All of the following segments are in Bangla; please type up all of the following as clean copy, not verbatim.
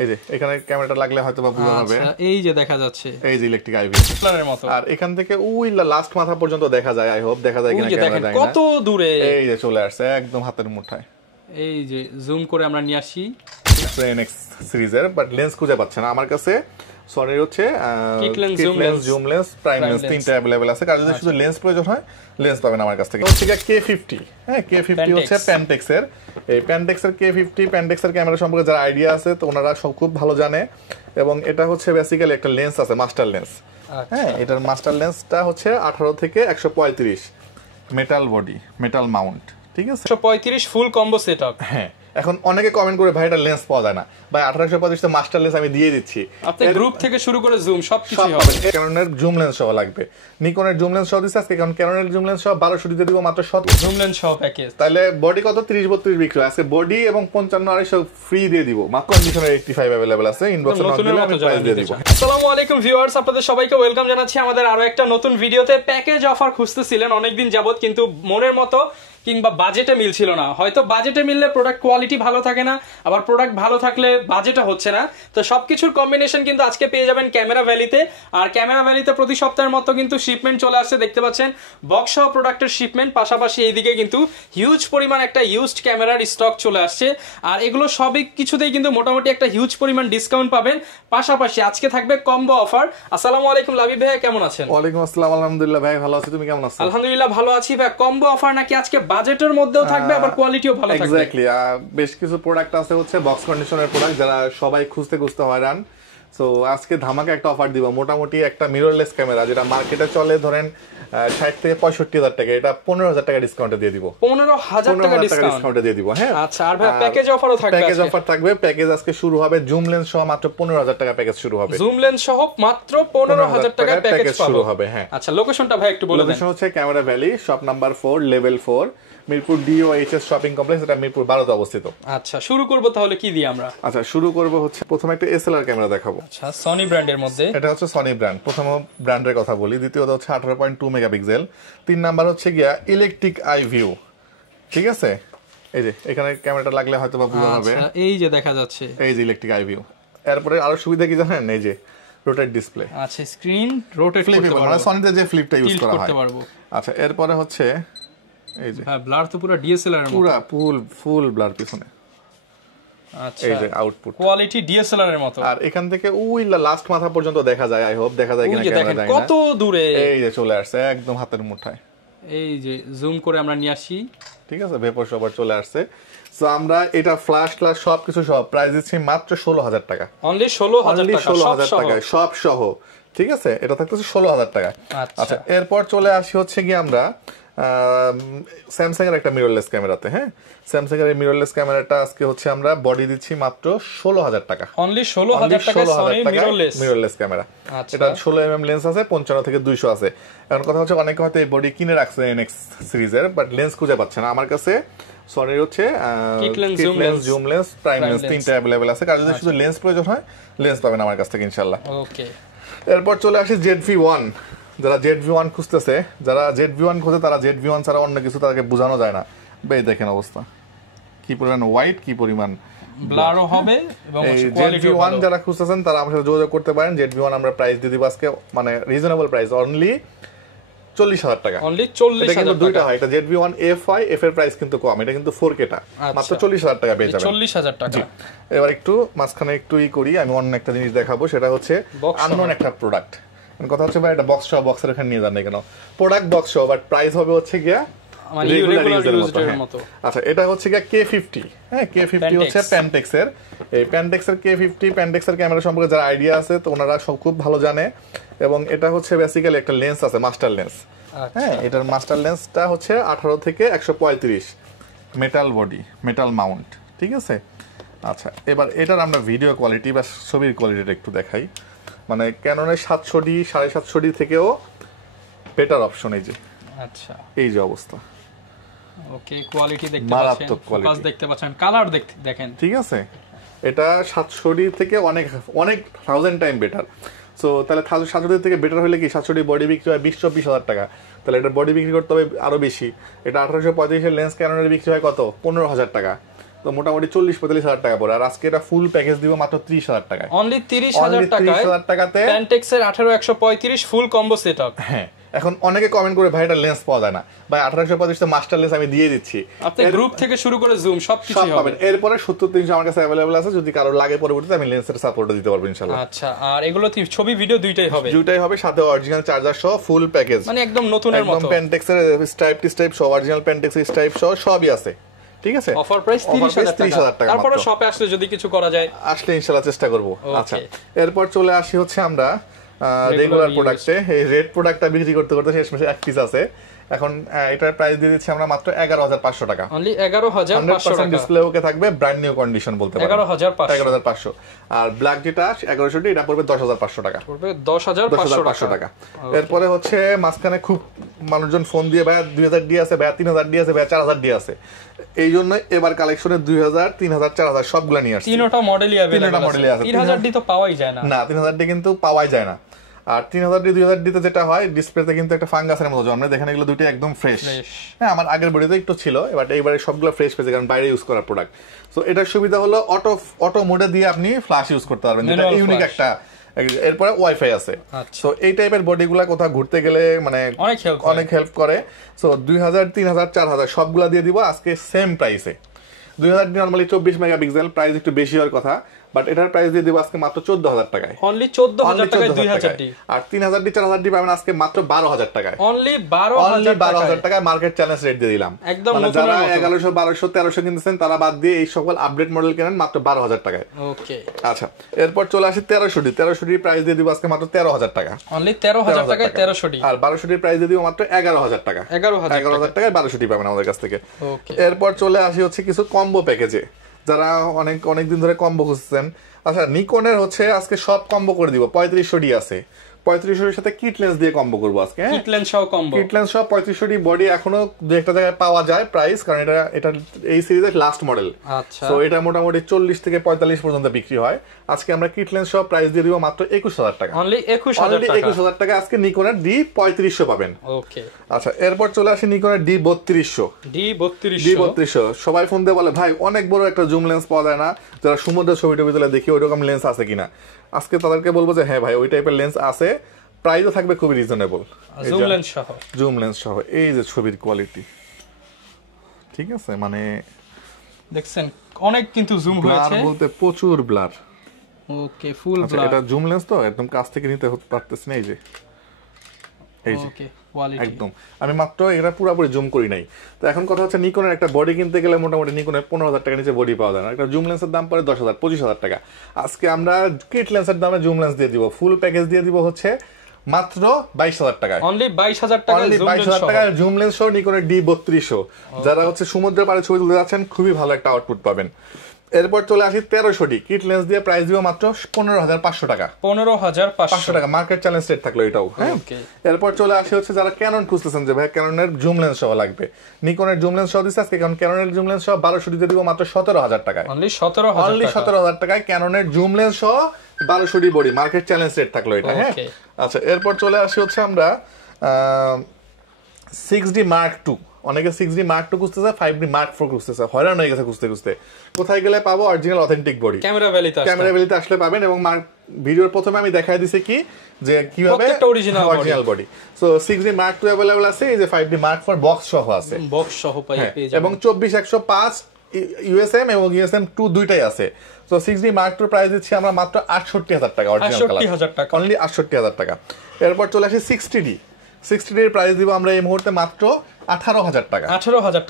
এই যে এখানে ক্যামেরাটা লাগলে হয়তো বা বোঝা যাবে। এই যে দেখা যাচ্ছে, এই যে ইলেকট্রিক আইভি প্ল্যানের মতো। আর এখান থেকে ওই লাস্ট মাথা পর্যন্ত দেখা যায়। আই হোপ দেখা যায় কিনা ক্যামেরা, কত দূরে এই যে চলে আসছে একদম হাতের মুঠায়। এই যে জুম করে আমরা নিয়ে আসি NX সিরিজের, বাট লেন্স খুঁজে পাচ্ছে না আমার কাছে। সনির হচ্ছে kit lens, zoom lens, prime lens তিনটা अवेलेबल আছে। কারণ যদি শুধু লেন্স প্রয়োজন হয় লেন্স পাবেন আমার কাছ থেকে। হচ্ছে K50, হ্যাঁ K50 হচ্ছে প্যান্টেক্সের। এই প্যান্টেক্সের K50 প্যান্টেক্সের ক্যামেরা সম্পর্কে যারা আইডিয়া আছে তো ওনারা সব খুব ভালো জানে। এবং এটা হচ্ছে বেসিক্যালি একটা লেন্স আছে, মাস্টার লেন্স। হ্যাঁ, এটার মাস্টার লেন্সটা হচ্ছে 18 থেকে 135, মেটাল বডি, মেটাল মাউন্ট, ঠিক আছে 135 ফুল কম্বো সেটআপ। হ্যাঁ, এখন অনেকে কমেন্ট করে ভাই এটা লেন্স পাওয়া যায় না, ভাই 1835 তে মাস্টার লেন্স আমি দিয়ে দিচ্ছি। আপনি গ্রুপ থেকে শুরু করে জুম সবকিছুই হবে। ক্যাননের জুম লেন্স সহ লাগবে, নিকনের জুম লেন্স সহ দিচ্ছে আজকে, কারণ ক্যাননের জুম লেন্স সহ 1200 দিতে দিব মাত্র 17 জুম লেন্স সহ প্যাকেজ। তাহলে বডি কত 30-32 বিক্রি আজকে, বডি এবং 55-250 ফ্রি দিয়ে দিব। মাত্র কন্ডিশনার 85 अवेलेबल আছে, ইনবক্সে নক দিলে আমি প্রাইস দিয়ে দিব। আসসালামু আলাইকুম ভিউয়ার্স, আপনাদের সবাইকে ওয়েলকাম জানাচ্ছি আমাদের আরো একটা নতুন ভিডিওতে। প্যাকেজ অফার খুঁজতেছিলেন অনেকদিন যাবত, কিন্তু মনের মতো কিংবা বাজেটে মিলছিল না। হয়তো বাজেটে মিললে প্রোডাক্ট কোয়ালিটি ভালো থাকে না, আবার প্রোডাক্ট ভালো থাকলে বাজেটে হচ্ছে না। তো সবকিছুর কম্বিনেশন কিন্তু আজকে পেয়ে যাবেন ক্যামেরা ভ্যালিতে। আর ক্যামেরা ভ্যালিতে প্রতি সপ্তাহের মতো কিন্তু শিপমেন্ট চলে আসছে, দেখতে পাচ্ছেন বক্স সহ প্রোডাক্টের শিপমেন্ট। পাশাপাশি এইদিকে কিন্তু হিউজ পরিমাণ একটা ইউজড ক্যামেরার স্টক চলে আসছে। আর এগুলো সবই কিছুতেই কিন্তু মোটামুটি একটা হিউজ পরিমাণ ডিসকাউন্ট পাবেন। পাশাপাশি আজকে থাকবে কম্বো অফার। আসসালামু আলাইকুম লাবিব ভাই, কেমন আছেন? ওয়ালাইকুম আসসালাম, আলহামদুলিল্লাহ ভাই ভালো আছি, তুমি কেমন আছো? আলহামদুলিল্লাহ ভালো আছি ভাই। কম্বো অফার নাকি আজকে বাজেটের মধ্যেও থাকবে, আবার কোয়ালিটিও ভালো থাকবে? এক্স্যাক্টলি, বেশ কিছু প্রোডাক্ট আছে হচ্ছে বক্স কন্ডিশনের প্রোডাক্ট, যারা সবাই খুঁজতে হয়রান। সো আজকে ধামাকা একটা অফার দিব। মোটামুটি একটা মিররলেস ক্যামেরা যেটা মার্কেটে চলে ধরেন 60 থেকে 65,000 টাকা, এটা 15,000 টাকা ডিসকাউন্টে দিয়ে দিব। 15,000 টাকা ডিসকাউন্টে দিয়ে দিব। হ্যাঁ আচ্ছা, আর ভাই প্যাকেজ অফারও থাকবে? প্যাকেজ অফার থাকবে। প্যাকেজ আজকে শুরু হবে জুম লেন্স সহ মাত্র 15,000 টাকা প্যাকেজ শুরু হবে। জুম লেন্স সহ মাত্র 15,000 টাকা প্যাকেজ শুরু হবে। হ্যাঁ, আচ্ছা লোকেশনটা ভাই একটু বলে দেন। লোকেশন হচ্ছে camera valley, shop number 4, level 4, Mirpur DOHS shopping complex, এটা মিরপুর 12 তে অবস্থিত। আচ্ছা শুরু করব তাহলে কি দিয়ে আমরা? আচ্ছা শুরু করব হচ্ছে প্রথমে একটা SLR ক্যামেরা দেখাবো। আচ্ছা সনি ব্র্যান্ডের মধ্যে, এটা হচ্ছে সনি ব্র্যান্ড। প্রথম ব্র্যান্ডের কথা বলি, দ্বিতীয়ত হচ্ছে 18.2 মেগাপিক্সেল, 3 নাম্বার হচ্ছে গিয়া ইলেকট্রিক আই ভিউ, ঠিক আছে। এই যে এখানে ক্যামেরাটা লাগলে হয়তো বা বোঝা যাবে। আচ্ছা এই যে দেখা যাচ্ছে, এই যে ইলেকট্রিক আই ভিউ। এরপরে আরো সুবিধা কি জানেন, এই যে রোটেট ডিসপ্লে। আচ্ছা স্ক্রিন রোটেট করতে পারবো, মানে সনিতে যে ফ্লিপটা ইউজ করা হয়। আচ্ছা এরপরে হচ্ছে এই যে হ্যাঁ ব্লার তো পুরো DSLR এর মতো, পুরো ফুল ব্লার পিছনে। আচ্ছা এই যে আউটপুট কোয়ালিটি DSLR এর মতো। আর এখান থেকে ওই লাস্ট মাথা পর্যন্ত দেখা যায়। আই হোপ দেখা যায় কিনা ক্যামেরা, যায় কত দূরে। এই যে চলে আসছে একদম হাতের মুঠায়। এই যে জুম করে আমরা নিয়ে আসি, ঠিক আছে ভেপর সবার চলে আসছে। সো আমরা এটা ফ্ল্যাশ সবকিছু সব প্রাইস দিচ্ছি মাত্র 16,000 টাকা। অনলি 16,000 টাকা সব সহ, ঠিক আছে। এটা থাকতেছে 16,000 টাকা। আচ্ছা এরপর চলে আসি হচ্ছে কি আমরা স্যামসাং এর একটা মিররলেস ক্যামেরাতে। হ্যাঁ, স্যামসাং এর মিররলেস ক্যামেরাটা আজকে হচ্ছে আমরা বডি দিচ্ছি মাত্র 16,000 টাকা। অনলি 16,000 টাকা সনি মিররলেস ক্যামেরা। এটা 16mm লেন্স আছে, 55 থেকে 200 আছে। এখন কথা হচ্ছে অনেকে হয়তো এই বডি কিনে রাখছে NX সিরিজের, বাট লেন্স খুঁজে পাচ্ছে না। আমার কাছে সনির হচ্ছে kit lens, zoom lens, prime lens তিনটা अवेलेबल আছে। কারণ যদি শুধু লেন্স প্রয়োজন হয় লেন্স পাবেন আমার কাছ থেকে ইনশাআল্লাহ। ওকে, এরপর চলে আসি ZV-1। যারা ZV-1 খুঁজতেছে, যারা ZV-1 খোঁজে তারা ZV-1 ছাড়া অন্য কিছু তাদেরকে বোঝানো যায় না। বেশ দেখেন অবস্থা, কি পরিমাণ হোয়াইট, কি পরিমাণ ব্লারও হবে এবং কোয়ালিটিও ভালো। ZV-1 যারা খুঁজতেছেন তারা আমার সাথে যোগাযোগ করতে পারেন। ZV-1 আমরা প্রাইস দিয়ে দিব আজকে, মানে রিজনেবল প্রাইস, অনলি 40,000 টাকা। অনলি 40,000 টাকা। দুইটা হয়, এটা ZV-1 F হয়, F এর প্রাইস কিন্তু কম, এটা কিন্তু 4K টা মাত্র 40,000 টাকা পেয়ে যাবেন। 40,000 টাকা। এবার একটু মাঝখানে একটু করি, আমি অন্য একটা জিনিস দেখাবো, সেটা হচ্ছে আননোন একটা প্রোডাক্ট। কথা হচ্ছে ভাই এটা বক্স সহ, বক্সের এখানে নিয়ে যান না কেন, প্রোডাক্ট বক্স সহ, বাট প্রাইস হবে হচ্ছে গিয়া রেগুলার ইউজের মতো। আচ্ছা এটা হচ্ছে গিয়া K50। হ্যাঁ K50 হচ্ছে প্যান্টেক্সের। এই প্যান্টেক্সের K50 প্যান্টেক্সের ক্যামেরা সম্পর্কে যারা আইডিয়া আছে তো ওনারা সব খুব ভালো জানে। এবং এটা হচ্ছে বেসিক্যালি একটা লেন্স আছে, মাস্টার লেন্স। হ্যাঁ, এটার মাস্টার লেন্সটা হচ্ছে 18 থেকে 135, মেটাল বডি, মেটাল মাউন্ট, ঠিক আছে। আচ্ছা এবার এটার আমরা ভিডিও কোয়ালিটি বা ছবির কোয়ালিটিটা একটু দেখাই। মানে ক্যাননের 700D 750D থেকেও বেটার অপশন। এই যে আচ্ছা এই যে অবস্থা, ওকে কোয়ালিটি দেখতে পাচ্ছেন, ফোকাস দেখতে পাচ্ছেন, কালার দেখেন, ঠিক আছে। এটা 700D থেকে অনেক 1000 টাইম বেটার। সো তাহলে 700D থেকে বেটার হলে কি 700D বডি বিক্রি হয় 20-24,000 টাকা, তাহলে এটা বডি বিক্রি করতে হবে আরো বেশি। এটা 1835 এর লেন্স ক্যাননের বিক্রি হয় কত 15,000 টাকা। তো মোটামুটি 40-45 হাজার টাকা পড়ে। আর আজকে এটা ফুল প্যাকেজ দিব মাত্র 30,000 টাকায়। অনলি 30,000 টাকায় 30,000 টাকাতে প্যান্টেক্সের 18135 ফুল কম্বো সেটআপ। হ্যাঁ, এখন অনেকে কমেন্ট করে ভাই এটা লেন্স পাওয়া যায় না, ভাই 1825 তে মাস্টার লেন্স আমি দিয়ে দিচ্ছি, আপনি গ্রুপ থেকে শুরু করে জুম সবকিছু পাবেন। এরপরে 70-300 আমার কাছে अवेलेबल আছে, যদি কারো লাগে পরবর্তীতে আমি লেন্সের সাপোর্ট দিতে পারবো ইনশাআল্লাহ। আচ্ছা, আর এগুলো ছবি ভিডিও দুইটাই হবে? দুইটাই হবে, সাথে অরিজিনাল চার্জার সহ ফুল প্যাকেজ, মানে একদম নতুনের মতো। একদম প্যান্টেক্সের স্ট্রাইপ সহ অরিজিনাল প্যান্টেক্সের স্ট্রাইপ সহ সবই আছে, ঠিক আছে? অফার প্রাইস 30,000 টাকা। তারপরে শপে আসলে যদি কিছু করা যায়, আসলে ইনশাআল্লাহ চেষ্টা করব। আচ্ছা, এরপর চলে আসি হচ্ছে আমরা রেগুলার প্রোডাক্টে। এই রেড প্রোডাক্টটা বিক্রি করতে করতে শেষমেশ এক পিস আছে। এখন এটার প্রাইস দিয়ে দিচ্ছি আমরা মাত্র 11,500 টাকা। অনলি 11,500 টাকা। ডিসপ্লে ওকে থাকবে, ব্র্যান্ড নিউ কন্ডিশন বলতে পারেন। 11,500। আর ব্ল্যাক যেটা 1100 এটা পড়বে 10,500 টাকা। পড়বে 10,500 টাকা। এরপরে হচ্ছে মাঝখানে খুব মানুষজন ফোন দিয়ে ভাই 2000 ডি আছে, ভাই 3000 ডি আছে, ভাই 4000 ডি আছে। এই জন্য এবার কালেকশনে 2000, 3000, 4000 সবগুলা নিয়ে আসছে। তিনটা মডেলই अवेलेबल আছে। 3000 ডি তো পাওয়াই যায় না। না, 3000 ডি কিন্তু পাওয়াই যায় না। আর 3000 ডি 2000 ডিতে যেটা হয়, ডিসপ্লেতে কিন্তু একটা ফাঙ্গাসের মতো জন্মে। দেখেন এগুলো দুটো একদম ফ্রেশ। হ্যাঁ, আমার আগের বডিতে একটু ছিল, এবার এইবারে সবগুলো ফ্রেশ পেয়েছে, কারণ বাইরে ইউজ করার প্রোডাক্ট। সো এটার সুবিধা হলো অটো মোডে দিয়ে আপনি ফ্ল্যাশ ইউজ করতে পারবেন, যেটা ইউনিক একটা। এরপরে ওয়াইফাই আছে। সো এই টাইপের বডিগুলা কোথাও ঘুরতে গেলে মানে অনেক হেল্প করে। সো 2000, 3000, 4000 সবগুলা দিয়ে দিব আজকে সেম প্রাইসে। 2000 ডি নরমালি 24 মেগাপিক্সেল, প্রাইস একটু বেশি হওয়ার কথা, বাট এটার প্রাইস দিয়ে দিব আজকে মাত্র 14,000 টাকায়। অনলি 14,000 টাকায় 2000 ডি। আর 3000 ডি 4000 ডি পাবেন আজকে মাত্র 12,000 টাকায়। অনলি 12,000 টাকায় মার্কেট চ্যালেঞ্জ রেট দিয়ে দিলাম। একদম নতুন। যারা 1100, 1200, 1300 কিনতেছেন তারা বাদ দিয়ে এই সকল আপডেট মডেল কেনেন মাত্র 12,000 টাকায়। ওকে, আচ্ছা, এরপর চলে আসি 1300 ডি। 1300 ডি প্রাইস দিয়ে দিব আজকে মাত্র 13,000 টাকা। অনলি 13,000 টাকায় 1300 ডি। আর 1200 ডি প্রাইস দিয়ে দিব মাত্র 11,000 টাকা। 11,000 টাকায় 1200 ডি পাবেন আমাদের কাছ থেকে। ওকে, এরপর চলে আসি হচ্ছে কিছু কম্বো প্যাকেজে, যারা অনেক দিন ধরে কম্বো খুঁজছেন। আচ্ছা, নিকনের হচ্ছে আজকে সব কম্বো করে দিব। 3500 ডি আছে, 3500 এর সাথে কিট লেন্স দিয়ে কম্বো করব আজকে। কিট লেন্স সহ কম্বো, কিট লেন্স সহ 3500 ডি বডি এখনো দু একটা জায়গায় পাওয়া যায় প্রাইস, কারণ এটা এই সিরিজের লাস্ট মডেল। আচ্ছা, সো এটা মোটামুটি 40 থেকে 45 পর্যন্ত বিক্রি হয়। আজকে আমরা কিট লেন্স সহ প্রাইস দিয়ে দিব মাত্র 21,000 টাকা। অনলি 21,000 টাকা আজকে নিকনের ডি 3500 পাবেন। ওকে, আচ্ছা, এরপর চলে আসি নিকনের ডি 3200। ডি 3200 সবাই ফোন দিয়ে বলে ভাই অনেক বড় একটা জুম লেন্স পাওয়া যায় না, যারা সমুদ্রের ছবি টবি তুলে দেখি ওইরকম লেন্স আছে কিনা। আজকে তাদেরকে বলবো যে হ্যাঁ ভাই, ওই টাইপের লেন্স আছে, প্রাইসও থাকবে খুবই রিজনেবল। জুম লেন্স সহ এই যে ছবির কোয়ালিটি, ঠিক আছে, মানে দেখছেন অনেক কিন্তু জুম হয়েছে, বলতে প্রচুর ব্লার। ওকে, ফুল ব্লার। এটা জুম লেন্স তো একদম কাছ থেকে নিতে পারতেছ না, এই যে একদম আমি মাত্র এটা পুরোপুরি জুম করি নাই। তো এখন কথা হচ্ছে, নিকনের একটা বডি কিনতে গেলে মোটামুটি নিকনের 15,000 টাকা নিচে বডি পাওয়া যায় না। একটা জুম লেন্সের দাম পড়ে 10,000, 25,000 টাকা। আজকে আমরা কিট লেন্সের দামে জুম লেন্স দিয়ে দিব, ফুল প্যাকেজ দিয়ে দিব হচ্ছে মাত্র 22,000 টাকায়। অনলি 22,000 টাকায় জুম লেন্স সহ নিকনের ডি 3200। যারা হচ্ছে সমুদ্রের পাড়ে ছবি তুলতে যাচ্ছেন খুবই ভালো একটা আউটপুট পাবেন। এরপর চলে আসি 1300 ডি কিট লেন্স দিয়ে প্রাইস দিব মাত্র 15,500 টাকা। 15,500 টাকা মার্কেট চ্যালেঞ্জ রেট থাকলো এটাও। হ্যাঁ, এরপর চলে আসি হচ্ছে যারা ক্যানন খুঁজতেছেন যে ভাই ক্যাননের জুম লেন্স সহ লাগবে, নিকনের জুম লেন্স সহ দিচ্ছে আজকে, কারণ ক্যাননের জুম লেন্স সহ 1200 ডি দিব মাত্র 17,000 টাকায়। অনলি 17,000 টাকায় ক্যাননের জুম লেন্স সহ 1200 D body, market challenge rate থাকলো এটা। হ্যাঁ, আচ্ছা, এরপর চলে আসি হচ্ছে আমরা 6D Mark II। অনেকে 6D Mark II খুঁজতেছে, 5D Mark IV খুঁজতেছে, হয়রান হয়ে গেছে খুঁজতে। কোথায় গেলে পাবো? অরিজিনাল অথেন্টিক বডি ক্যামেরা ভ্যালিতে আসলে পাবেন। এবং ভিডিওর প্রথমে আমি দেখাই দিছি কি যে কিভাবে original body. So 6D Mark II available আছে, এই যে 5D Mark IV বক্স সহ আছে, পেয়ে যাবেন। এবং 24-105 USM এবং USM 2 দুইটাই আছে। So 6D Mark II price দিচ্ছি আমরা মাত্র 68,000 টাকা, অরিজিনাল কালার, অনলি 68,000 টাকা। এরপর চলে আসি 60D এর প্রাইস দিব আমরা এই মুহূর্তে মাত্র 18,000 টাকা। 18,000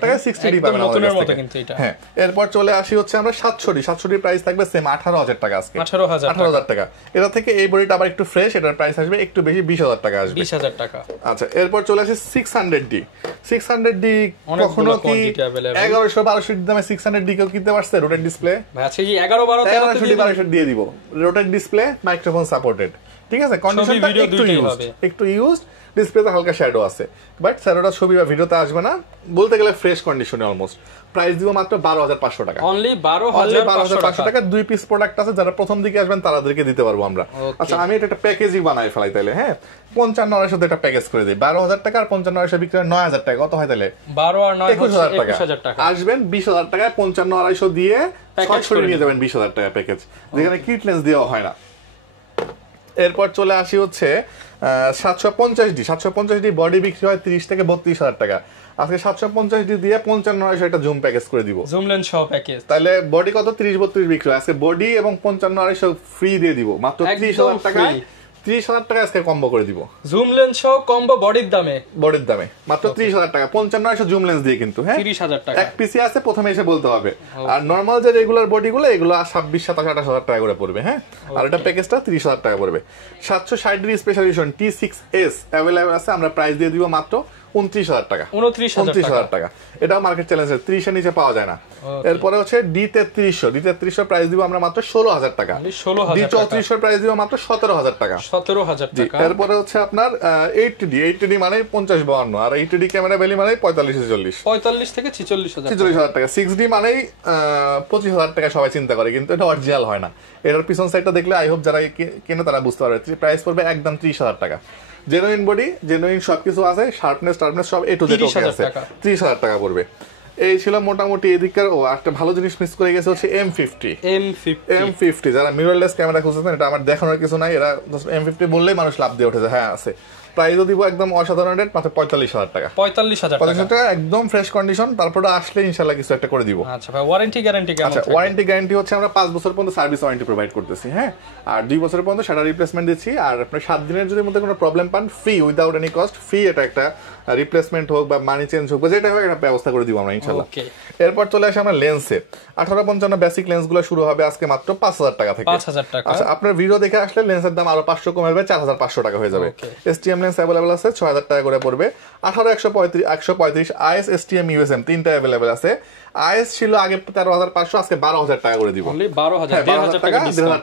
টাকায় 60D পাবেন আমাদের কাছ থেকে। হ্যাঁ, এরপর চলে আসি হচ্ছে আমরা 700D প্রাইস থাকবে সেম 18,000 টাকা আজকে। 18,000 টাকা। এটা থেকে এই বডিটা আবার একটু ফ্রেশ, এটার প্রাইস আসবে একটু বেশি, 20,000 টাকা আসবে। 20,000 টাকা। আচ্ছা, এরপর চলে আসি 600D কখনো কি 1100-1200 দামে 600D কেউ কিনতে পারছে? রোটেট ডিসপ্লে আচ্ছা, কি 11-12 দিয়ে দিব, রোটেট ডিসপ্লে, মাইক্রোফোন সাপোর্টেড, ঠিক আছে। কন্ডিশনটা একটু ইউজড, ডিসপ্লেতে হালকা শ্যাডো আছে, বাট শ্যাডোটা ছবি বা ভিডিওতে আসবে না, বলতে গেলে ফ্রেশ কন্ডিশনে অলমোস্ট। প্রাইস দিব মাত্র 12,500 টাকা। অনলি 12,500 টাকা। 2 পিস প্রোডাক্ট আছে, যারা প্রথম দিকে আসবেন তাদেরকে দিতে পারবো আমরা। আচ্ছা আমি এটা একটা প্যাকেজই বানাই ফেলাই তাহলে, হ্যাঁ 55,900 একটা প্যাকেজ করে দিই। 12,000 টাকা আর 55,900 বিক্রি হয় 9,000 টাকা, কত হয় তাহলে 12 আর 9 21,000 টাকা। আসবেন 20,000 টাকায় 55,900 দিয়ে 600 নিয়ে যাবেন 20,000 টাকা প্যাকেজ, যেখানে কিট লেন্স দেওয়া হয় না। এরপর চলে আসি হচ্ছে 750D বডি বিক্রি হয় 30 থেকে 32,000 টাকা। আজকে 750D দিয়ে 55,900 একটা জুম প্যাকেজ করে দিব, জুম লেন্স সহ প্যাকেজ। তাহলে বডি কত 30-32 বিক্রি হয়, আজকে বডি এবং 55,900 ফ্রি দিয়ে দিব মাত্র 30,000 টাকায়। 30,000 টাকা আজকে কম্বো করে দিব, জুম লেন্স সহ কম্বো বডির দামে মাত্র 30,000 টাকা। 55,900 জুম লেন্স দিয়ে কিন্তু, হ্যাঁ 30,000 টাকা। এক পিসি আছে, প্রথমে এসে বলতে হবে। আর নরমাল যে রেগুলার বডিগুলো এগুলো 26, 27, 28,000 টাকা করে পড়বে, হ্যাঁ। আর এটা প্যাকেজটা 30,000 টাকা পড়বে। 760 স্পেশাল এডিশন T6s अवेलेबल আছে, আমরা প্রাইস দিয়ে দিব মাত্র 29,000 টাকা। 29,000 টাকা। এটাও মার্কেট চ্যালেঞ্জের 30 এর নিচে পাওয়া যায় না। এরপরে হচ্ছে D3300 প্রাইস দিব আমরা মাত্র 16,000 টাকা। D3400 প্রাইস দিব মাত্র 17,000 টাকা। 17,000 টাকা। এরপরে হচ্ছে আপনার 80D মানে 50-52, আর 80D ক্যামেরা ভ্যালি মানে 45 থেকে 46,000 টাকা। 6D মানে 25,000 টাকা সবাই চিন্তা করে, কিন্তু এটা অরিজিনাল হয় না। এটার পিছন সাইডটা দেখলে আই হোপ যারা কেনে তারা বুঝতে পারবে। প্রাইস পড়বে একদম 30,000 টাকা। জেনুইন বডি, জেনুইন সবকিছু আছে, শার্পনেস টার্পনেস সব A to Z আছে, 30,000 টাকা পড়বে। এই ছিল মোটামুটি এদিককার। ও একটা ভালো জিনিস মিস করে গেছে হচ্ছে M50 যারা মিররলেস ক্যামেরা খুঁজছেন, এটা আমার দেখানোর কিছু নাই, এরা M50 বললেই মানুষ লাভ দিয়ে উঠেছে, হ্যাঁ আছে। প্রাইসও দিব একদম অসাধারণ রেট, মাত্র 45,000 টাকা। 45,000 টাকা একদম ফ্রেশ কন্ডিশন। তারপরে আসলে ইনশাআল্লাহ কিছু একটা করে দিব। আচ্ছা ভাই, ওয়ারেন্টি গ্যারান্টি কেমন? আচ্ছা ওয়ারেন্টি গ্যারান্টি হচ্ছে আমরা 5 বছর পর্যন্ত সার্ভিস ওয়ারেন্টি প্রোভাইড করতেছি, হ্যাঁ। আর 2 বছর পর্যন্ত সেটা রিপ্লেসমেন্ট দিচ্ছি। আর আপনি 7 দিনের যদি মধ্যে কোনো প্রবলেম পান, free without any cost, free এটা একটা রিপ্লেসমেন্ট হোক বা মানি চেঞ্জ হোক বা যেটা হোক একটা ব্যবস্থা করে দিব আমরা ইনশাআল্লাহ। এরপর চলে আসে আমরা লেন্সে। 1855 বেসিক লেন্সগুলো শুরু হবে আজকে মাত্র 5,000 টাকা থেকে। 5,000 টাকা। আচ্ছা আপনার ভিডিও দেখে আসলে লেন্সের দাম আরো 500 কমে যাবে, 4,500 টাকা হয়ে যাবে। STM লেন্স अवेलेबल আছে 6,000 টাকা করে পড়বে। 18-135 IS STM USM তিনটা अवेलेबल আছে। IS ছিল আগে 13,500, আজকে 12,000 টাকা করে দিব। অনলি 12,000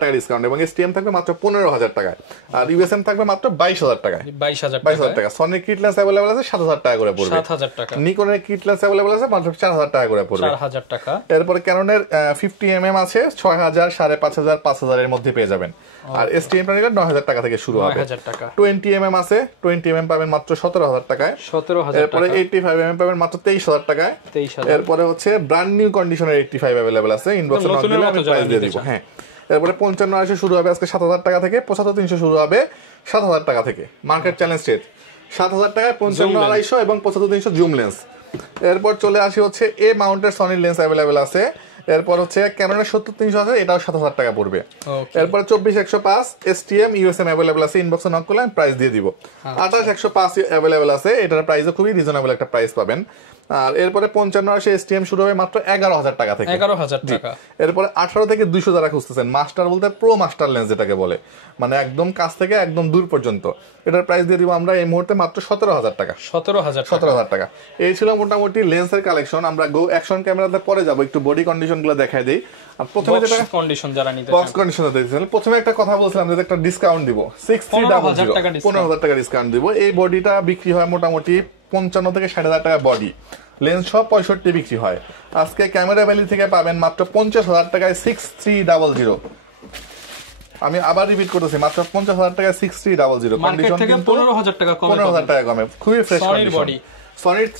টাকা ডিসকাউন্ট, এবং STM থাকবে মাত্র 15,000 টাকায়, আর USM থাকবে মাত্র 22,000 টাকায়। 22,000 টাকা। সনির কিট লেন্স अवेलेबल আছে 7,000 টাকা করে পড়বে। 7,000 টাকা। নিকনের কিট লেন্স अवेलेबल আছে মাত্র 4,000 টাকা করে পড়বে। 4,000 টাকা। এরপরে ক্যাননের 50mm আছে 6,000, 5,500, 5,000 এর মধ্যে পেয়ে যাবেন। আর STM টা নিলে 9,000 টাকা থেকে শুরু হবে। 9,000 টাকা। 20mm আছে, 20mm পাবেন মাত্র 17,000 টাকায়। 17,000 এরপরে 85mm পাবেন মাত্র 23,000 টাকায়। 23,000। এরপরে হচ্ছে ব্র্যান্ড নিউ কন্ডিশনের 85 अवेलेबल আছে, ইনবক্সে নক দিলে আমি প্রাইস দিয়ে দিব, হ্যাঁ। এরপরে 55 শুরু হবে আজকে 7,000 টাকা থেকে, 75-300 শুরু হবে 7,000 টাকা থেকে। মার্কেট চ্যালেঞ্জ রেট 7,000 টাকায় 55-250 এবং 75-300 জুম লেন্স। এরপর চলে আসি হচ্ছে এ মাউন্টেড সনির লেন্স अवेलेबल আছে। এরপর হচ্ছে ক্যানোনের 70-300 আছে, এটাও 7,000 টাকা পড়বে। এরপর 24-105 STM USM अवेलेबल আছে, ইনবক্সে নক করলে আমি প্রাইস দিয়ে দিব। 28-105 अवेलेबल আছে, এটার প্রাইসও খুবই রিজনেবল একটা প্রাইস পাবেন। আর এরপরে 55 STM শুরু হবে মাত্র 11,000 টাকা থেকে। 11,000 টাকা। এরপরে 18 থেকে 200 যারা খুঁজতেছেন, মাস্টার বলতে প্রো মাস্টার লেন্স যেটাকে বলে, মানে একদম কাছ থেকে একদম দূর পর্যন্ত, এটার প্রাইস দিয়ে দিব আমরা এই মুহূর্তে মাত্র 17,000 টাকা। 17,000 টাকা। এই ছিল মোটামুটি লেন্সের কালেকশন। আমরা গো অ্যাকশন ক্যামেরাতে পরে যাব, একটু বডি কন্ডিশন গুলো দেখাই দেই। আর প্রথমে যেটা কন্ডিশন যারা নিতে বক্স কন্ডিশন দিয়েছিলেন, প্রথমে একটা কথা বলছিলাম যে একটা ডিসকাউন্ট দিব, 6300 15,000 টাকা ডিসকাউন্ট দিব। এই বডিটা বিক্রি হয় মোটামুটি 55 থেকে 60,000 টাকা বডি, লেন্স সব 65 বিক্রি হয়। আজকে ক্যামেরা ভ্যালি থেকে পাবেন মাত্র 50,000 টাকায় 6300। আমি আবার রিপিট করতেছি, মাত্র 50,000 টাকায় 6300। কন্ডিশন কিন্তু 15,000 টাকা কমে, 15,000 টাকা কমে, খুবই ফ্রেশ কন্ডিশন।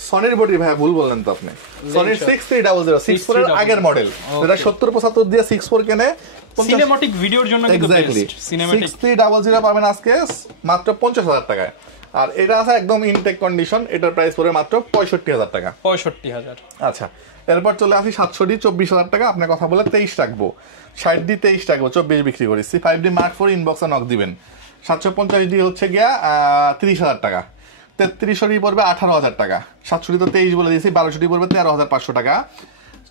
সনির বডি ভাই ভুল বললেন তো আপনি। সনির 6300 64 এর আগের মডেল, যেটা 70-75 দিয়ে 64 কেনে সিনেম্যাটিক ভিডিওর জন্য কিন্তু বেস্ট। সিনেম্যাটিক 6300 পাবেন আজকে মাত্র 50,000 টাকায়। আর এটা আছে একদম ইনটেক কন্ডিশন, এটার প্রাইস পড়ে মাত্র 65,000 টাকা। 65,000। আচ্ছা এরপর চলে আসি 700D 24,000 টাকা। আপনার কথা বলে 23 রাখবো, 60D 23 রাখবো, 24 বিক্রি করি। C5D Mark IV ইনবক্সে নক দিবেন। 750D হচ্ছে গিয়া 30,000 টাকা। 3300D পড়বে 18,000 টাকা। 700D তো 23 বলে দিয়েছি, 1200D পড়বে 13,500 টাকা।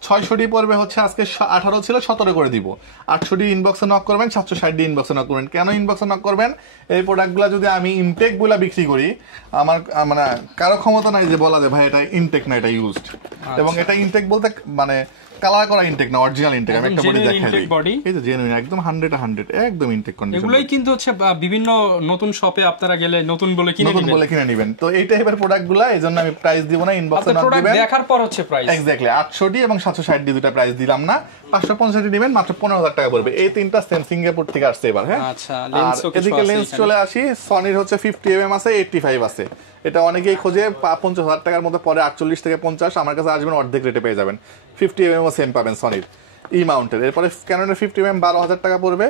600D পড়বে হচ্ছে আজকে 18 ছিল 17 করে দিব। 800D ইনবক্সে নক করবেন, 760D ইনবক্সে নক করবেন। কেন ইনবক্সে নক করবেন? এই প্রোডাক্টগুলো যদি আমি ইনটেক গুলা বিক্রি করি, আমার মানে কারো ক্ষমতা নাই যে বলা যায় ভাই এটা ইনটেক না, এটা ইউজড। এবং এটা ইনটেক বলতে মানে কালার করা ইনটেক না, অরিজিনাল ইনটেক। আমি একটা বডি দেখাই দিই, বডি এই যে জেনুইন একদম 100 একদম ইনটেক কন্ডিশন। এগুলোই কিন্তু হচ্ছে বিভিন্ন নতুন শপে আপনারা গেলে নতুন বলে কিনে নেবেন। তো এই টাইপের প্রোডাক্টগুলো এইজন্য আমি প্রাইস দিব না, ইনবক্সে নক দিবেন, দেখার পর হচ্ছে প্রাইস এক্স্যাক্টলি 800 এবং 760 দুটো প্রাইস দিলাম না, 550 দিবেন, মাত্র 15000 টাকা পড়বে। এই তিনটা সেম সিঙ্গাপুর থেকে আসছে এবার। হ্যাঁ, আচ্ছা, লেন্স এদিকে লেন্স চলে আসি, সনির হচ্ছে 50 mm আছে, 85 আছে। এটা অনেকেই খোঁজে 50000 টাকার মধ্যে পরে, 48 থেকে 50। আমার কাছে আসবেন অর্ধেক রেটে পেয়ে যাবেন। 50 mm ও সেম পাবেন সনির ই মাউন্টের। এরপরে ক্যাননের 50 mm 12000 টাকা পড়বে,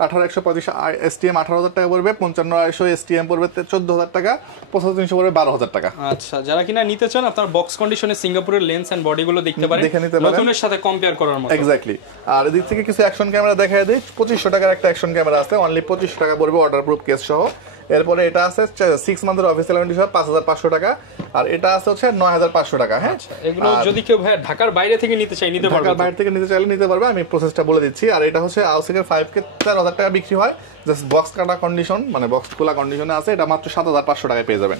18135 STM 18000 টাকা পড়বে, 55 STM পড়বে 14000 টাকা, 7500 পড়বে 12000 টাকা। আচ্ছা, যারা কিনা নিতে চান আপনার বক্স কন্ডিশনে সিঙ্গাপুরের লেন্স এন্ড বডি গুলো দেখতে পারেন, নতুনের সাথে কম্পেয়ার করার মতো। এক্স্যাক্টলি। আর এদিক থেকে কিছু অ্যাকশন ক্যামেরা দেখায় দেই। 2500 টাকার একটা অ্যাকশন ক্যামেরা আছে, অনলি 2500 টাকা পড়বে ওয়াটারপ্রুফ কেস সহ। এরপরে এটা আছে 6 মান্থের অফিসিয়াল ওয়ারেন্টি সহ 5500 টাকা। আর এটা আছে হচ্ছে 9500 টাকা। হ্যাঁ, এগুলো যদি কেউ ভাই ঢাকার বাইরে থেকে নিতে চাই নিতে পারবে, ঢাকার বাইরে থেকে নিতে চাইলে নিতে পারবে, আমি প্রসেসটা বলে দিচ্ছি। আর এটা হচ্ছে আউসিকের 5K 4000 টাকা বিক্রি হয়, জাস্ট বক্স কাটা কন্ডিশন, মানে বক্স খোলা কন্ডিশনে আছে। এটা মাত্র 7500 টাকায় পেয়ে যাবেন।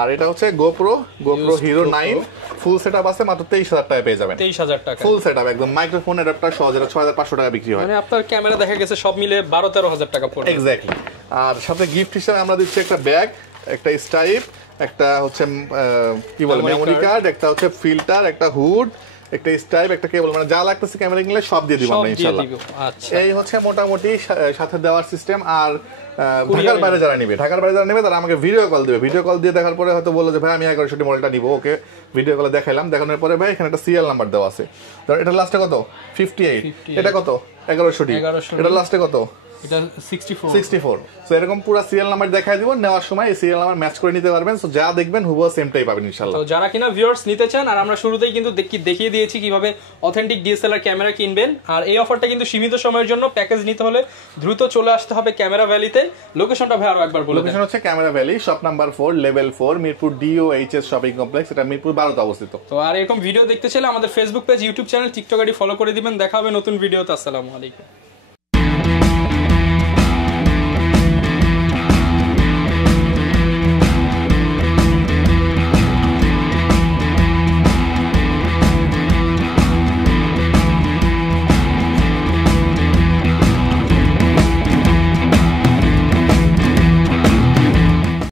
আর এটা হচ্ছে গোপ্রো হিরো 9 ফুল সেটআপ আছে, মাত্র 23000 টাকায় পেয়ে যাবেন। 23000 টাকা ফুল সেটআপ একদম, মাইক্রোফোন অ্যাডাপ্টার সহ, যেটা 6500 টাকা বিক্রি হয়। মানে আপনার ক্যামেরা দেখা গেছে সব মিলে 12-13,000 টাকা পড়বে। এক্স্যাক্টলি। আর সাথে গিফট হিসেবে আমরা দিচ্ছি একটা ব্যাগ, একটা স্টাইপ, একটা হচ্ছে কি বলে মেমোরি কার্ড, একটা হচ্ছে ফিল্টার, একটা হুড, একটা স্টাইপ, একটা কেবল, মানে যা লাগতেছে ক্যামেরা কিনলে সব দিয়ে দিব আমরা ইনশাআল্লাহ। আচ্ছা, এই এই হচ্ছে মোটামুটি সাথে দেওয়ার সিস্টেম। আর ঢাকার বাইরে যারা নেবে তারা আমাকে ভিডিও কল দিবে। ভিডিও কল দিয়ে দেখার পরে হয়তো বললো যে ভাই আমি 1100 মডেলটা নিবো, ওকে ভিডিও কলে দেখাইলাম, দেখানোর পরে ভাই এখানে একটা সিরিয়াল নাম্বার দেওয়া আছে, ধর এটা লাস্টে কত 58, এটা কত 1100, এটা লাস্টে কত এটা 64। সো এরকম পুরো সিরিয়াল নাম্বার দেখাই দিব, নেওয়ার সময় এই সিরিয়াল নাম্বার ম্যাচ করে নিতে পারবেন। সো যা দেখবেন হুবহু সেমটাই পাবেন ইনশাআল্লাহ। তো যারা কিনা ভিউয়ার্স নিতে চান, আর আমরা শুরুতেই কিন্তু দেখিয়ে দিয়েছি কিভাবে অথেন্টিক ডিএসএলআর ক্যামেরা কিনবেন। আর এই অফারটা কিন্তু সীমিত সময়ের জন্য, প্যাকেজ নিতে হলে দ্রুত চলে আসতে হবে ক্যামেরা ভ্যালিতে। লোকেশনটা ভাই আরো একবার বলে দেন। লোকেশন হচ্ছে camera valley, shop number 4, level 4, Mirpur DOHS shopping complex, এটা মিরপুর 12তে অবস্থিত। তো আর এরকম ভিডিও দেখতে চাইলে আমাদের Facebook page, YouTube channel, TikTok ID follow করে দিবেন। দেখা হবে নতুন ভিডিওতে। আসসালামু আলাইকুম।